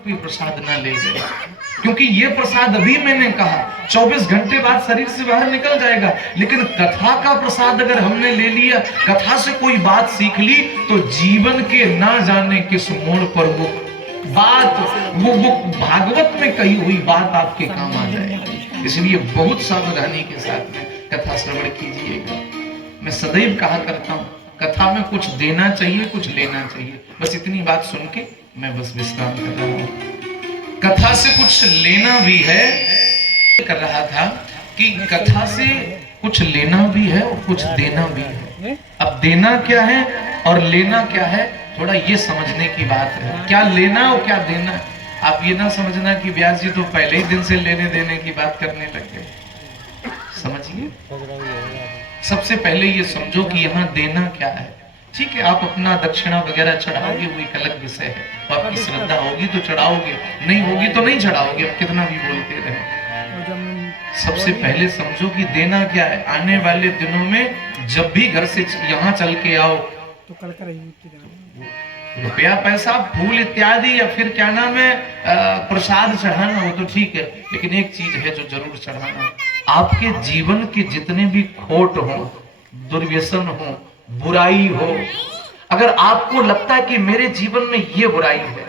कोई प्रसाद ना ले गए, क्योंकि ये प्रसाद अभी मैंने कहा 24 घंटे बाद शरीर से बाहर निकल जाएगा, लेकिन कथा का प्रसाद अगर हमने ले लिया, कथा से कोई बात सीख ली, तो जीवन के ना जाने किस मोड़ पर वो बात, वो भागवत में कही हुई बात आपके काम आ जाएगी। इसलिए बहुत सावधानी के साथ में कथा श्रवण कीजिएगा। मैं सदैव कहा करता हूं, कथा में कुछ देना चाहिए, कुछ लेना चाहिए। बस इतनी बात सुन के मैं बस विश्राम कर रहा हूं। कथा से कुछ लेना भी है, कर रहा था कि कथा से कुछ लेना भी है और कुछ देना भी है। अब देना क्या है और लेना क्या है, थोड़ा ये समझने की बात है। क्या लेना और क्या देना। आप ये ना समझना कि व्यास जी तो पहले ही दिन से लेने देने की बात करने लग गए। समझिए, सबसे पहले ये समझो कि यहाँ देना क्या है। ठीक है, आप अपना दक्षिणा वगैरह चढ़ाओगे, वो एक अलग विषय है। तो आपकी श्रद्धा होगी तो चढ़ाओगे, नहीं होगी तो नहीं चढ़ाओगे, आप कितना भी बोलते रहे। सबसे पहले समझो कि देना क्या है। आने वाले दिनों में जब भी घर से यहाँ चल के आओ तो रुपया पैसा फूल इत्यादि या फिर क्या नाम है प्रसाद चढ़ाना हो तो ठीक है, लेकिन एक चीज है जो जरूर चढ़ाना, आपके जीवन के जितने भी खोट हो, दुर्व्यसन हो, बुराई हो, अगर आपको लगता है कि मेरे जीवन में ये बुराई है,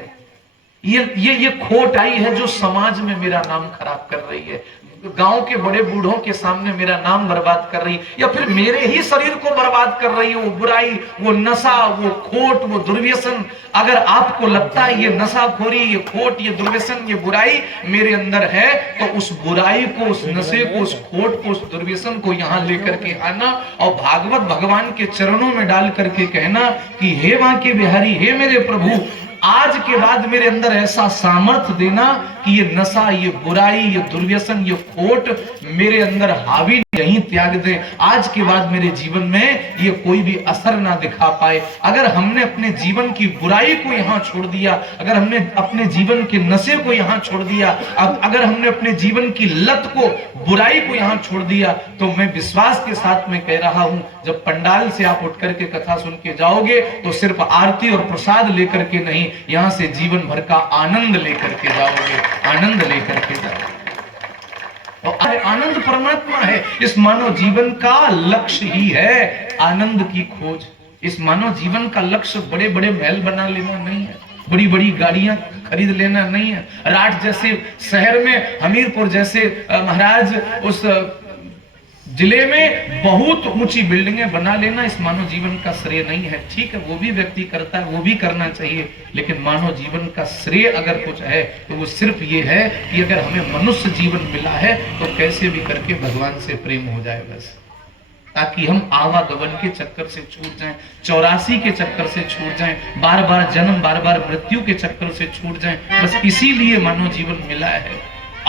ये खोट आई है जो समाज में मेरा नाम खराब कर रही है, गांव के बड़े बूढ़ों के सामने मेरा नाम बर्बाद कर रही, या फिर मेरे ही शरीर को बर्बाद कर रही है, वो बुराई, वो नशा, वो खोट, वो दुर्व्यसन, अगर आपको लगता है ये नशाखोरी, ये खोट, ये दुर्व्यसन, ये बुराई मेरे अंदर है, तो उस बुराई को, उस नशे को, उस खोट को, उस दुर्व्यसन को यहां लेकर के आना और भागवत भगवान के चरणों में डाल करके कहना कि हे बांके बिहारी, हे मेरे प्रभु, आज के बाद मेरे अंदर ऐसा सामर्थ्य देना कि ये नशा, ये बुराई, ये दुर्व्यसन, ये खोट मेरे अंदर हावी नहीं त्याग दे। आज के बाद मेरे जीवन में ये कोई भी असर ना दिखा पाए। अगर हमने अपने जीवन की बुराई को यहाँ छोड़ दिया, अगर हमने अपने जीवन के नशे को यहाँ छोड़ दिया, अगर हमने अपने जीवन की लत को, बुराई को यहाँ छोड़ दिया, तो मैं विश्वास के साथ में कह रहा हूं, जब पंडाल से आप उठ करके कथा सुन के जाओगे तो सिर्फ आरती और प्रसाद लेकर के नहीं, यहां से जीवन भर का आनंद लेकर के जाओगे, आनंद लेकर के जाओगे। और आनंद परमात्मा है। इस मानव जीवन का लक्ष्य ही है आनंद की खोज। इस मानव जीवन का लक्ष्य बड़े बड़े महल बना लेना नहीं है, बड़ी बड़ी गाड़ियां खरीद लेना नहीं है, राठ जैसे शहर में, हमीरपुर जैसे महाराज उस जिले में बहुत ऊंची बिल्डिंगें बना लेना इस मानव जीवन का श्रेय नहीं है। ठीक है, वो भी व्यक्ति करता है, वो भी करना चाहिए, लेकिन मानव जीवन का श्रेय अगर कुछ है तो वो सिर्फ ये है कि अगर हमें मनुष्य जीवन मिला है तो कैसे भी करके भगवान से प्रेम हो जाए, बस, ताकि हम आवागमन के चक्कर से छूट जाएं, 84 के चक्कर से छूट जाएं, बार बार जन्म, बार बार मृत्यु के चक्कर से छूट जाएं। बस इसीलिए मानव जीवन मिला है।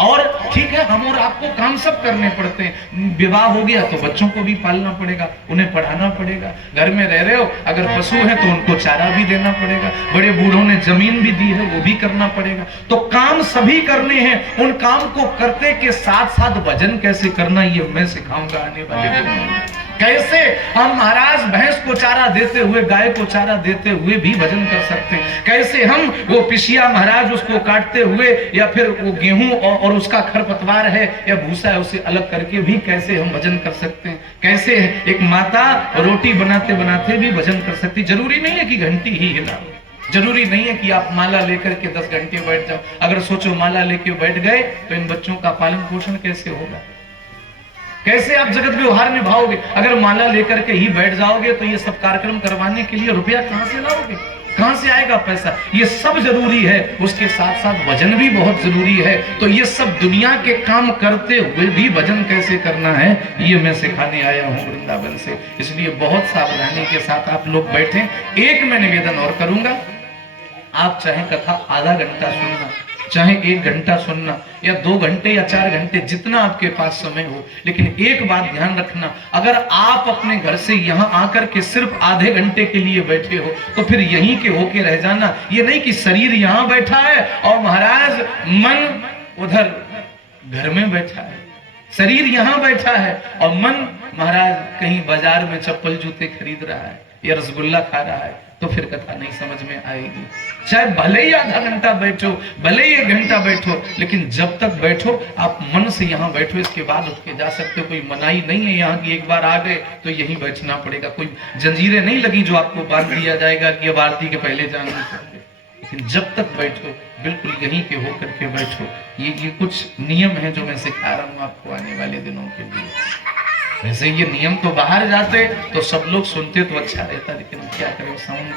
और ठीक है, हम और आपको काम सब करने पड़ते हैं। विवाह हो गया तो बच्चों को भी पालना पड़ेगा, उन्हें पढ़ाना पड़ेगा, घर में रह रहे हो अगर पशु है तो उनको चारा भी देना पड़ेगा, बड़े बूढ़ों ने जमीन भी दी है वो भी करना पड़ेगा। तो काम सभी करने हैं। उन काम को करते के साथ साथ भजन कैसे करना ये मैं सिखाऊंगा आने वाले दिनों में। कैसे हम महाराज भैंस को चारा देते हुए, गाय को चारा देते हुए भी भजन कर सकते हैं। कैसे हम वो पिसिया महाराज उसको काटते हुए, या फिर वो गेहूं और उसका खरपतवार है या भूसा है उसे अलग करके भी कैसे हम भजन कर सकते हैं। कैसे एक माता रोटी बनाते बनाते भी भजन कर सकती। जरूरी नहीं है कि घंटी ही हिलाओ, जरूरी नहीं है कि आप माला लेकर के 10 घंटे बैठ जाओ। अगर सोचो माला लेके बैठ गए तो इन बच्चों का पालन पोषण कैसे होगा, कैसे आप जगत व्यवहार निभाओगे। अगर माला लेकर के ही बैठ जाओगे तो ये सब कार्यक्रम करवाने के लिए रुपया कहां से लाओगे, कहां से आएगा पैसा। ये सब जरूरी है, उसके साथ साथ भजन भी बहुत जरूरी है। तो ये सब दुनिया के काम करते हुए भी भजन कैसे करना है ये मैं सिखाने आया हूं वृंदावन से। इसलिए बहुत सावधानी के साथ आप लोग बैठे। एक मैं निवेदन और करूंगा, आप चाहे कथा आधा घंटा सुनना, चाहे 1 घंटा सुनना, या 2 घंटे या 4 घंटे, जितना आपके पास समय हो, लेकिन एक बात ध्यान रखना, अगर आप अपने घर से यहाँ आकर के सिर्फ आधे घंटे के लिए बैठे हो तो फिर यहीं के होके रह जाना। ये नहीं कि शरीर यहाँ बैठा है और महाराज मन उधर घर में बैठा है, शरीर यहाँ बैठा है और मन महाराज कहीं बाजार में चप्पल जूते खरीद रहा है या रसगुल्ला खा रहा है। तो फिर कथा नहीं समझ में आएगी। चाहे भले ही आधा घंटा बैठो, भले ही 1 घंटा बैठो, लेकिन जब तक बैठो आप मन से यहाँ बैठो, इसके बाद उठ के जा सकते हो। कोई मनाही नहीं है यहाँ की एक बार आ गए तो यहीं बैठना पड़ेगा। कोई जंजीरें नहीं लगी जो आपको बांध दिया जाएगा कि अब आरती के पहले जाना नहीं सकते। लेकिन जब तक बैठो बिल्कुल यहीं के होकर के बैठो। ये कुछ नियम है जो मैं सिखा रहा हूँ आपको आने वाले दिनों के लिए। वैसे ये नियम तो बाहर जाते तो सब लोग सुनते तो अच्छा रहता, लेकिन क्या करें, साउंड